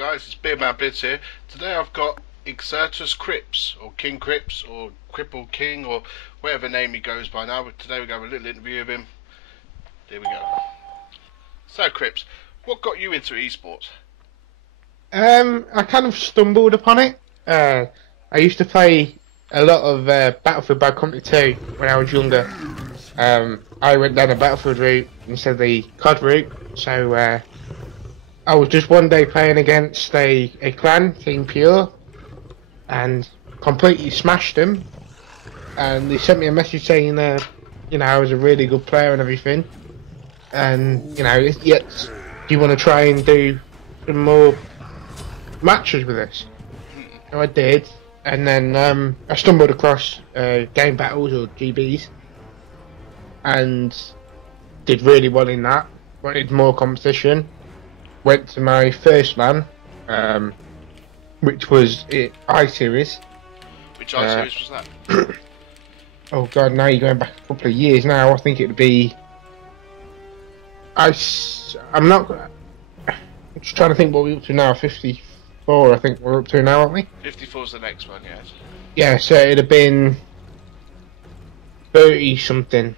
guys, it's Beerman Blitz here. Today I've got Exertus Crips, or King Crips, or Crippled King, or whatever name he goes by now. But today we're going to have a little interview of him. There we go. So Crips, what got you into esports? I kind of stumbled upon it. I used to play a lot of Battlefield Bad Company 2 when I was younger. I went down the Battlefield route instead of the COD route, so I was just one day playing against a clan, Team Pure, and completely smashed them. And they sent me a message saying, you know, I was a really good player and everything. And, you know, yet, do you want to try and do some more matches with us? So I did, and then I stumbled across game battles, or GBs, and did really well in that. Wanted more competition. Went to my first LAN, which was I-Series. Which I-Series was that? Oh god, now you're going back a couple of years now. I think it would be... I'm just trying to think what we're up to now. 54 I think we're up to now, aren't we? 54's the next one, yes. Yeah, so it'd have been 30 something.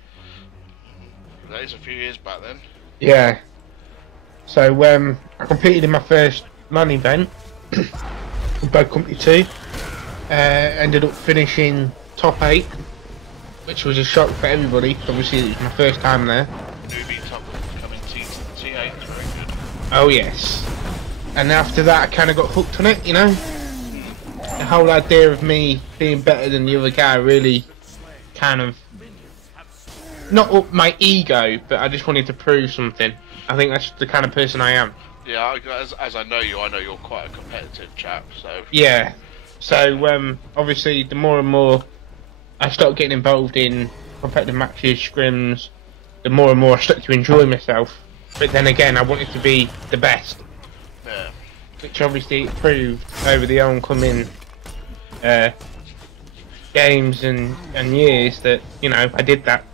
That is a few years back then. Yeah. So I competed in my first LAN event with Bad Company 2. Ended up finishing top 8, which was a shock for everybody, because obviously it was my first time there. Newbie top coming T8, very good. Oh yes. And after that I kind of got hooked on it, you know. The whole idea of me being better than the other guy really kind of... not up my ego, but I just wanted to prove something. I think that's the kind of person I am. Yeah, as I know you're quite a competitive chap, so... Yeah. So, obviously, the more and more I start getting involved in competitive matches, scrims, the more and more I start to enjoy myself. But then again, I wanted to be the best. Yeah. Which obviously it proved over the oncoming games and years that, you know, I did that.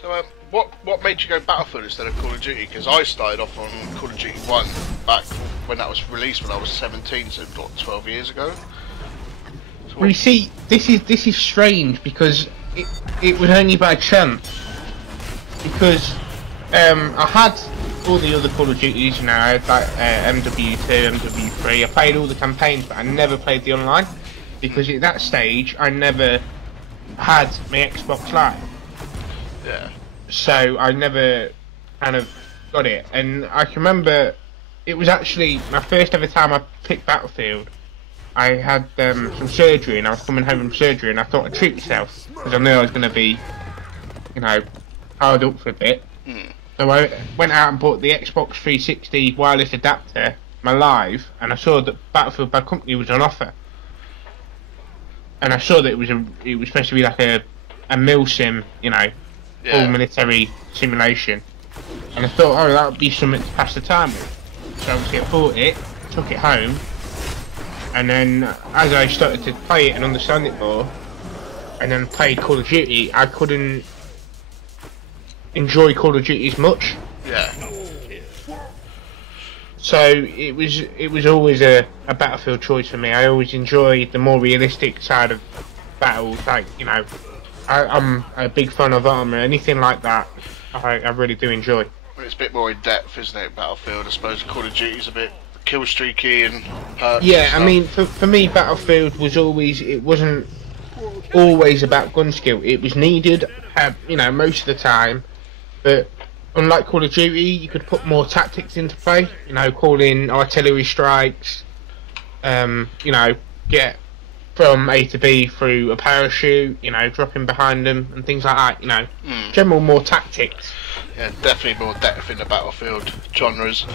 So, what made you go Battlefield instead of Call of Duty? Because I started off on Call of Duty 1 back when that was released when I was 17, so what, 12 years ago? So Well, you see, this is strange because it was only by chance. Because I had all the other Call of Duties, you know, I had like MW2, MW3. I played all the campaigns, but I never played the online because at that stage I never had my Xbox Live. Yeah. So I never kind of got it, and I can remember it was actually my first ever time I picked Battlefield. I had some surgery, and I was coming home from surgery, and I thought I'd treat myself because I knew I was going to be, you know, hard up for a bit. So I went out and bought the Xbox 360 wireless adapter, my Live, and I saw that Battlefield Bad Company was on offer, and I saw that it was supposed to be like a milsim, you know. Yeah. All military simulation, and I thought, oh, that would be something to pass the time with. So obviously I bought it, took it home, and then as I started to play it and understand it more, and then played Call of Duty, I couldn't enjoy Call of Duty as much. Yeah. So it was always a Battlefield choice for me. I always enjoyed the more realistic side of battles, like, you know. I'm a big fan of armour, anything like that I really do enjoy. Well, it's a bit more in depth, isn't it, Battlefield? I suppose Call of Duty's a bit kill streaky and perks. Yeah, and I mean, for me, Battlefield was it wasn't always about gun skill. It was needed, you know, most of the time, but unlike Call of Duty, you could put more tactics into play, you know, call in artillery strikes, you know, get from A to B through a parachute, you know, dropping behind them and things like that, you know. General more tactics. Yeah, definitely more depth in the Battlefield genres.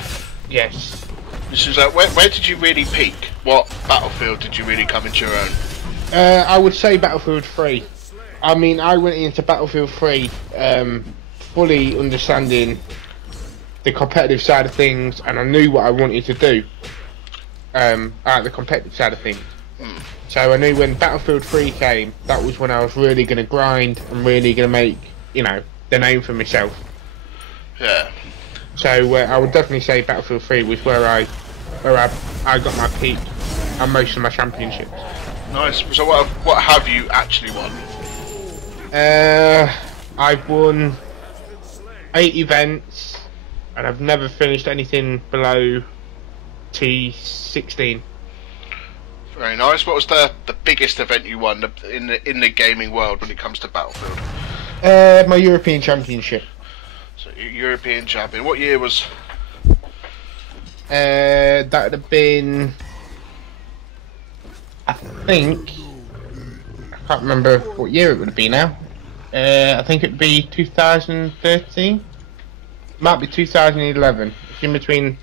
Yes. This is where did you really peak? What Battlefield did you really come into your own? I would say Battlefield 3. I mean, I went into Battlefield 3 fully understanding the competitive side of things, and I knew what I wanted to do at the competitive side of things. So I knew when Battlefield 3 came, that was when I was really going to grind and really going to make, you know, the name for myself. Yeah. So I would definitely say Battlefield 3 was where where I got my peak and most of my championships. Nice. So what have you actually won? I've won 8 events, and I've never finished anything below T16. Very nice. What was the biggest event you won in the gaming world when it comes to Battlefield? My European Championship. So European champion. What year was? That would have been, I think, I can't remember what year it would have been now. I think it would be 2013. Might be 2011. It's in between.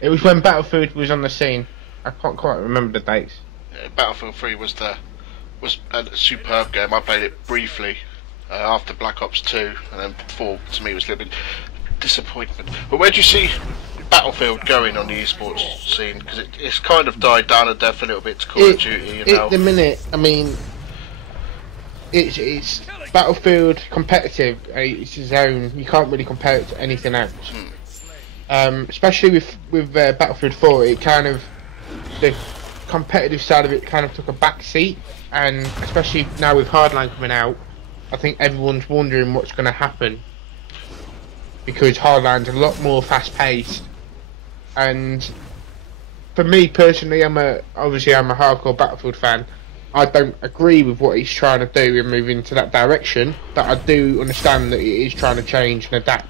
It was when Battlefield was on the scene. I can't quite remember the dates. Yeah, Battlefield 3 was a superb game. I played it briefly after Black Ops 2, and then 4 to me was a little bit disappointment. But where do you see Battlefield going on the esports scene? Because it's kind of died down a death a little bit to Call of Duty. You know? At the minute, I mean, it's Battlefield competitive. It's its own. You can't really compare it to anything else. Especially with Battlefield 4, it kind of, the competitive side of it kind of took a back seat, and especially now with Hardline coming out, I think everyone's wondering what's going to happen, because Hardline's a lot more fast paced. And for me personally, I'm a hardcore Battlefield fan. I don't agree with what he's trying to do and move into that direction, but I do understand that he is trying to change and adapt.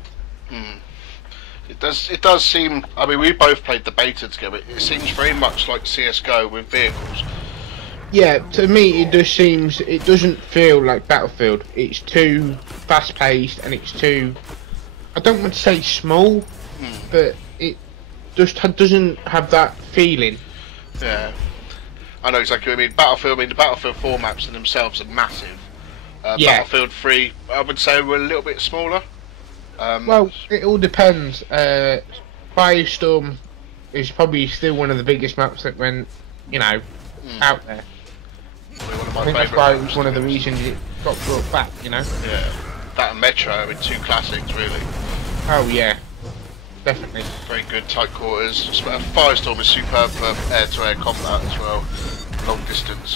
It does seem. I mean, we both played the beta together. It seems very much like CS:GO with vehicles. Yeah, to me it doesn't feel like Battlefield. It's too fast paced, and it's too, I don't want to say small, but it just doesn't have that feeling. Yeah, I know exactly what I mean. Battlefield. I mean, the Battlefield 4 maps in themselves are massive. Yeah. Battlefield 3, I would say, were a little bit smaller. Well, it all depends. Firestorm is probably still one of the biggest maps that went, out there. I think that's why it was one of the reasons it got brought back, Yeah, that and Metro, I mean, 2 classics really. Oh yeah, definitely. Very good, tight quarters. Firestorm is superb for air-to-air combat as well, long distance.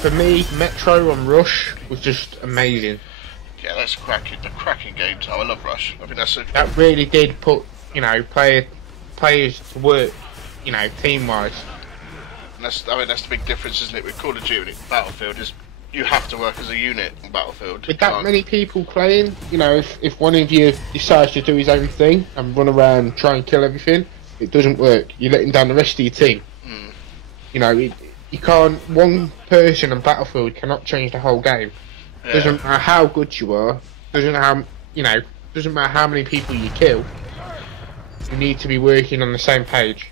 For me, Metro on Rush was just amazing. Yeah, that's a cracking game too. I love Rush. I mean, that really did put, players to work, team-wise. And that's the big difference, isn't it? With Call of Duty, Battlefield is you have to work as a unit on Battlefield. With that many people playing, if one of you decides to do his own thing and run around and try and kill everything, it doesn't work. You're letting down the rest of your team. You can't. One person on Battlefield cannot change the whole game. Yeah. Doesn't matter how good you are. Doesn't matter how many people you kill. You need to be working on the same page.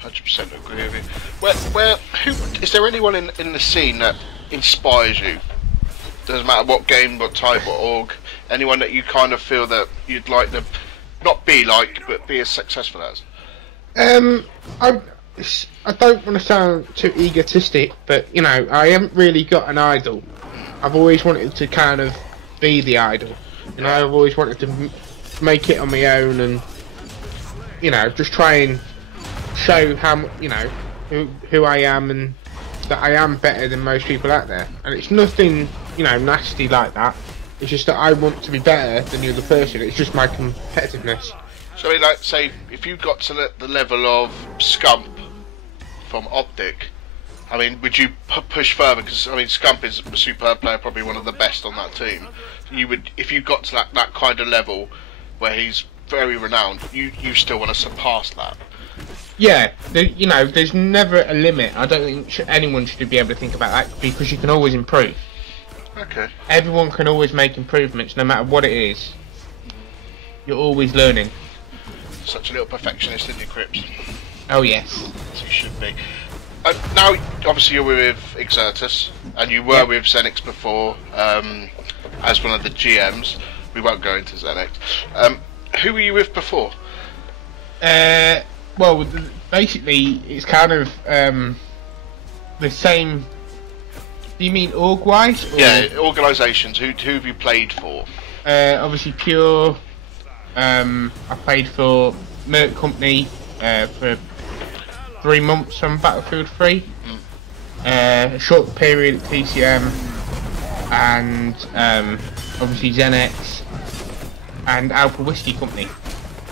100% agree with you. Who is there anyone in the scene that inspires you? Doesn't matter what game, what type, what org. Anyone that you kind of feel that you'd like to not be like, but be as successful as? I don't want to sound too egotistic, but I haven't really got an idol. I've always wanted to kind of be the idol. I've always wanted to make it on my own, and just try and show how who I am, and that I am better than most people out there. And it's nothing nasty like that. It's just that I want to be better than the other person. It's just my competitiveness. So, like, say, if you got to the level of Scump from Optic, I mean, would you push further? Because I mean, Scump is a superb player, probably one of the best on that team. You would, if you got to that kind of level where he's very renowned, you still want to surpass that. Yeah, there's never a limit. I don't think anyone should be able to think about that, because you can always improve. Okay. Everyone can always make improvements, no matter what it is. You're always learning. Such a little perfectionist, isn't you, Cripps? Oh yes. As you should be. Now, obviously, you're with Exertus, and you were with Xenix before, as one of the GMs. We won't go into Xenix. Who were you with before? Well, basically, it's kind of the same. Do you mean org-wise? Yeah, organisations. Who have you played for? Obviously, Pure. I played for Merc Company for 3 months on Battlefield 3. A short period at TCM, and obviously Xenex and Alpha Whiskey Company.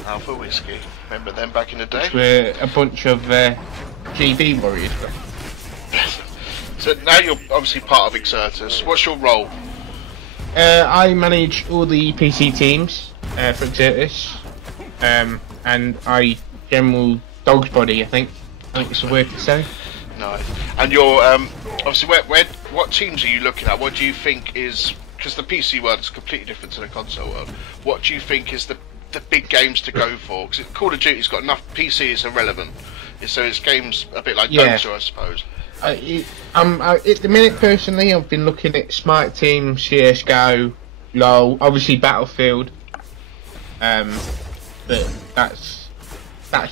Alpha Whiskey, remember them back in the day? Which were a bunch of GB warriors. So now you're obviously part of Exertus. What's your role? I manage all the PC teams for Exertus, and I general dog's body. I think it's the word to say. Nice. And you're obviously what teams are you looking at? What do you think is, because the PC world is completely different to the console world, what do you think is the big games to go for? Because Call of Duty's got enough. PC is irrelevant, so it's games a bit like Dota, I suppose. At the minute, personally, I've been looking at Smite Team, CS:GO, LoL, obviously Battlefield, but that's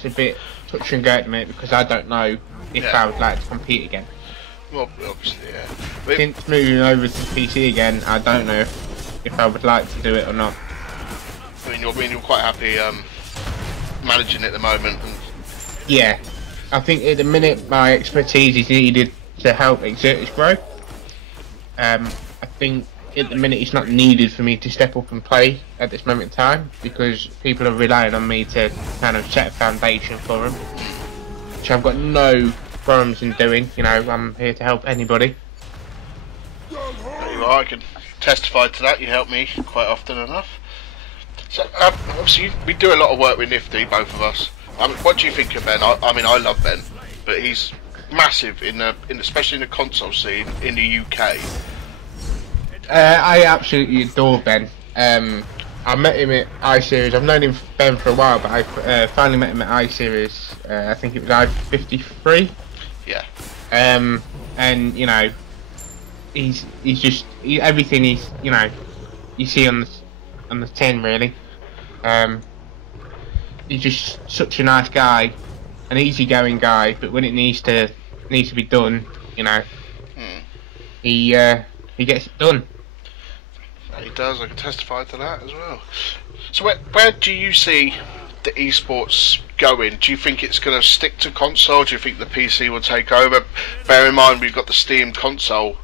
a bit touch and go at the minute because I don't know if I would like to compete again. Well, obviously, yeah. Since moving over to PC again, I don't know if I would like to do it or not. I mean, you're quite happy managing it at the moment. Yeah, I think at the minute my expertise is needed to help Exertus grow. I think at the minute it's not needed for me to step up and play at this moment in time because people are relying on me to kind of set a foundation for them, which I've got no problems in doing. You know, I'm here to help anybody. There you are, I can testify to that. You help me quite often enough. So obviously we do a lot of work with Nifty, both of us. What do you think of Ben? I mean, I love Ben, but he's massive especially in the console scene in the UK. I absolutely adore Ben. I met him at I-Series. I've known Ben for a while, but I finally met him at I-Series. I think it was I-53. Yeah. And you know, he's just everything you see on the tin really. He's just such a nice guy, an easygoing guy. But when it needs to be done, you know, he gets it done. He does. I can testify to that as well. So where do you see the esports going? Do you think it's going to stick to console? Do you think the PC will take over? Bear in mind we've got the Steam console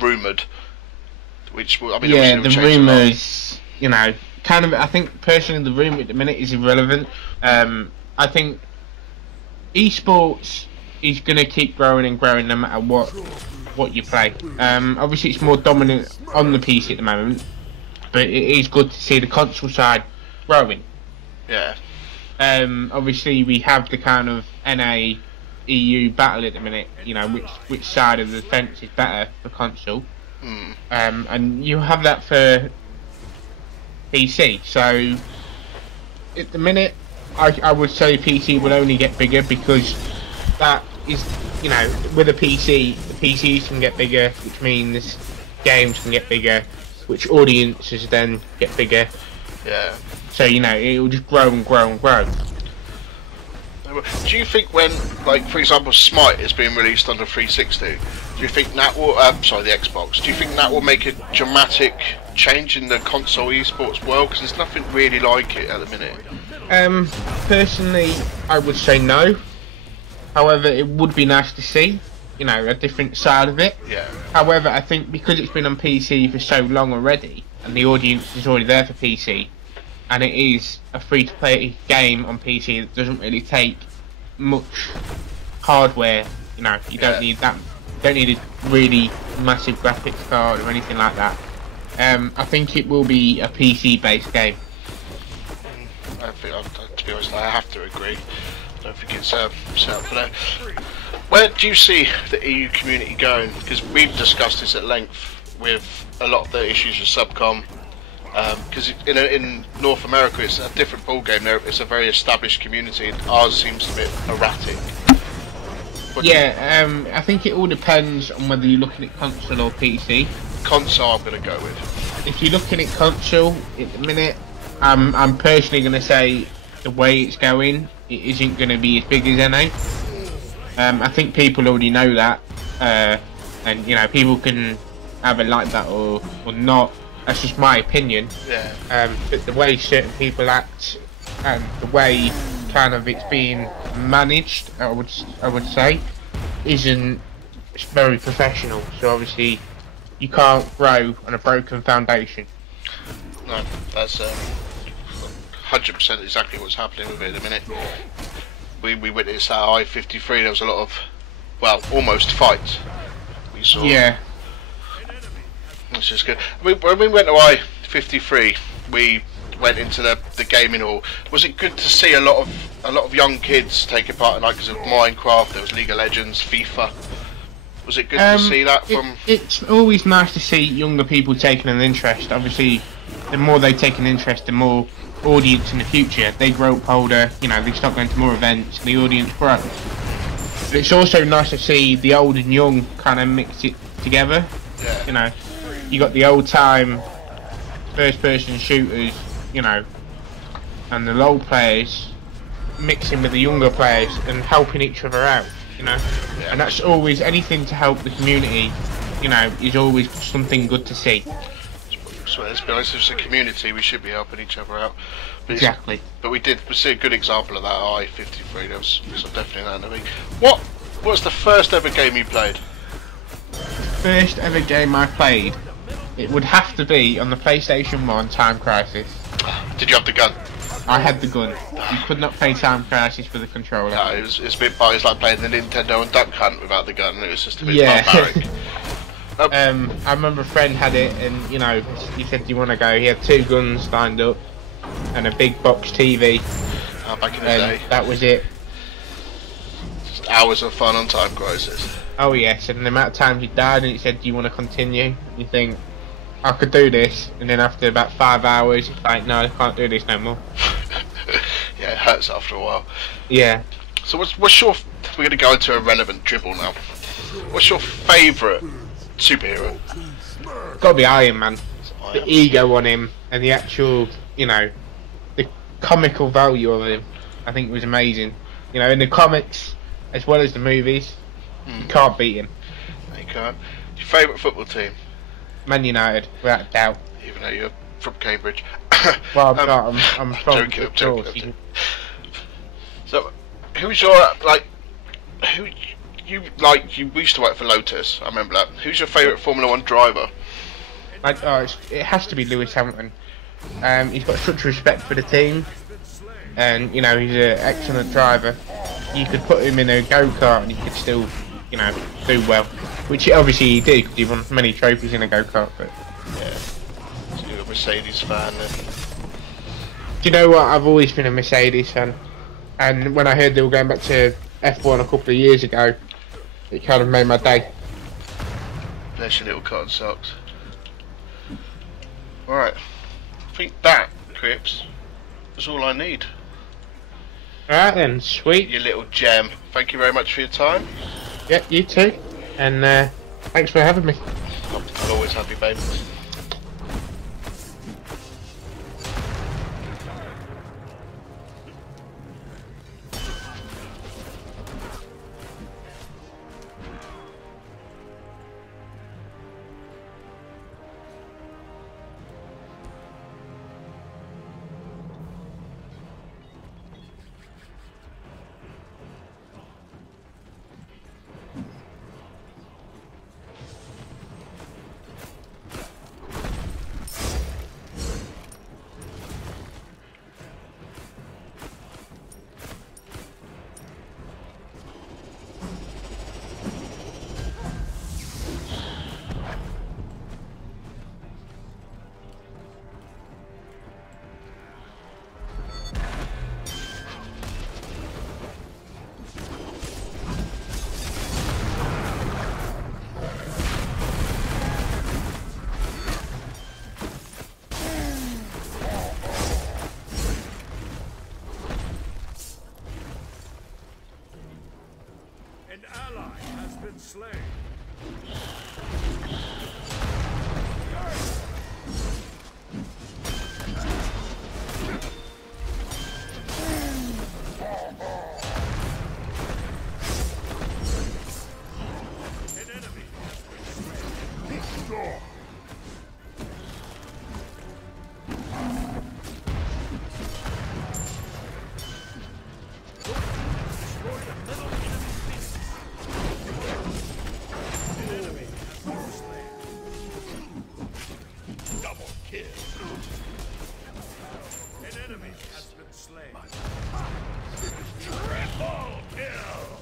rumoured, which will, I mean, yeah, the rumours, you know, kind of. I think personally the rumour at the minute is irrelevant. I think esports is going to keep growing and growing no matter what you play. Obviously it's more dominant on the PC at the moment, but it is good to see the console side growing. Yeah. Obviously we have the kind of NA EU battle at the minute, you know, which side of the fence is better for console. And you have that for PC. So at the minute I would say PC will only get bigger because that is, you know, with a PC, the PCs can get bigger, which means games can get bigger, which audiences then get bigger. Yeah. So, you know, it will just grow and grow and grow. Do you think when, like, for example, Smite is being released on the 360, do you think that will, sorry, the Xbox, do you think that will make a dramatic change in the console esports world? Because there's nothing really like it at the minute. Personally, I would say no. However, it would be nice to see, you know, a different side of it. Yeah. However, I think because it's been on PC for so long already, and the audience is already there for PC, and it is a free-to-play game on PC that doesn't really take much hardware, you know, you don't need that, you don't need a really massive graphics card or anything like that. I think it will be a PC-based game. I think, to be honest, I have to agree. I don't think it's set up for that. Where do you see the EU community going? Because we've discussed this at length with a lot of the issues with Subcom. Because in North America it's a different ball game. There, it's a very established community. Ours seems a bit erratic. I think it all depends on whether you're looking at console or PC. Console, I'm going to go with. If you're looking at console at the minute, I'm personally going to say the way it's going, it isn't going to be as big as NA. I think people already know that, and you know, people can either like that or not. That's just my opinion. Yeah. But the way certain people act and the way kind of it's being managed, I would say, isn't very professional. So obviously, you can't grow on a broken foundation. No, that's 100% exactly what's happening with it at the minute. We witnessed that I-53. There was a lot of, well, almost fights. We saw. Yeah. Which is good. When we went to I-53, we went into the gaming hall. Was it good to see a lot of young kids taking part in, like, because of Minecraft? There was League of Legends, FIFA. Was it good to see that from? It's always nice to see younger people taking an interest. Obviously, the more they take an interest, the more audience in the future. They grow up older, you know, they start going to more events, and the audience grows. But it's also nice to see the old and young kind of mix it together. Yeah. You know, you got the old time first-person shooters, you know, and the old players mixing with the younger players and helping each other out, you know. Yeah. And that's always anything to help the community, you know, is always something good to see. So let's be honest, as a community, we should be helping each other out. But Exactly. But we see a good example of that at I-53. There was definitely that in the week. What was the first ever game you played? First ever game I played, it would have to be on the PlayStation 1 Time Crisis. Did you have the gun? I had the gun. You could not play Time Crisis with a controller. No, it's a bit it's like playing the Nintendo and Duck Hunt without the gun. It was just a bit Yeah. barbaric. I remember a friend had it, and you know, he said, "Do you want to go?" He had 2 guns lined up and a big box TV. Back in the And day, that was it. just hours of fun on Time Crisis. Oh yes, and the amount of times he died, and he said, "Do you want to continue?" You think, I could do this, and then after about 5 hours, it's like, no, I can't do this no more. Yeah, it hurts after a while. Yeah. So what's your? We're gonna go into a relevant dribble now. What's your favourite superhero? Gotta be Iron Man. The Iron Man. ego on him, and the actual, you know, the comical value of him, I think was amazing. You know, in the comics, as well as the movies, you can't beat him. No, you can't. Your favourite football team? Man United, without a doubt. Even though you're from Cambridge. Well, I'm not, I'm from joking, I'm joking, I'm George. joking. So, who's your, like, who you used to work for Lotus, I remember that. Who's your favourite Formula 1 driver? Like, it has to be Lewis Hamilton. He's got such respect for the team, and you know, he's an excellent driver. You could put him in a go-kart and he could still, you know, do well. Which obviously he did, because he won many trophies in a go-kart. But Yeah. So you're a Mercedes fan then? do you know what? I've always been a Mercedes fan, and when I heard they were going back to F1 a couple of years ago, it kind of made my day. Bless your little cotton socks. Alright. I think that, Crips, is all I need. Alright then, sweet. You little gem. Thank you very much for your time. Yeah, you too. And thanks for having me. I'm always happy, babe. An ally has been slain. An enemy has been slain. An enemy has been slain. Triple kill.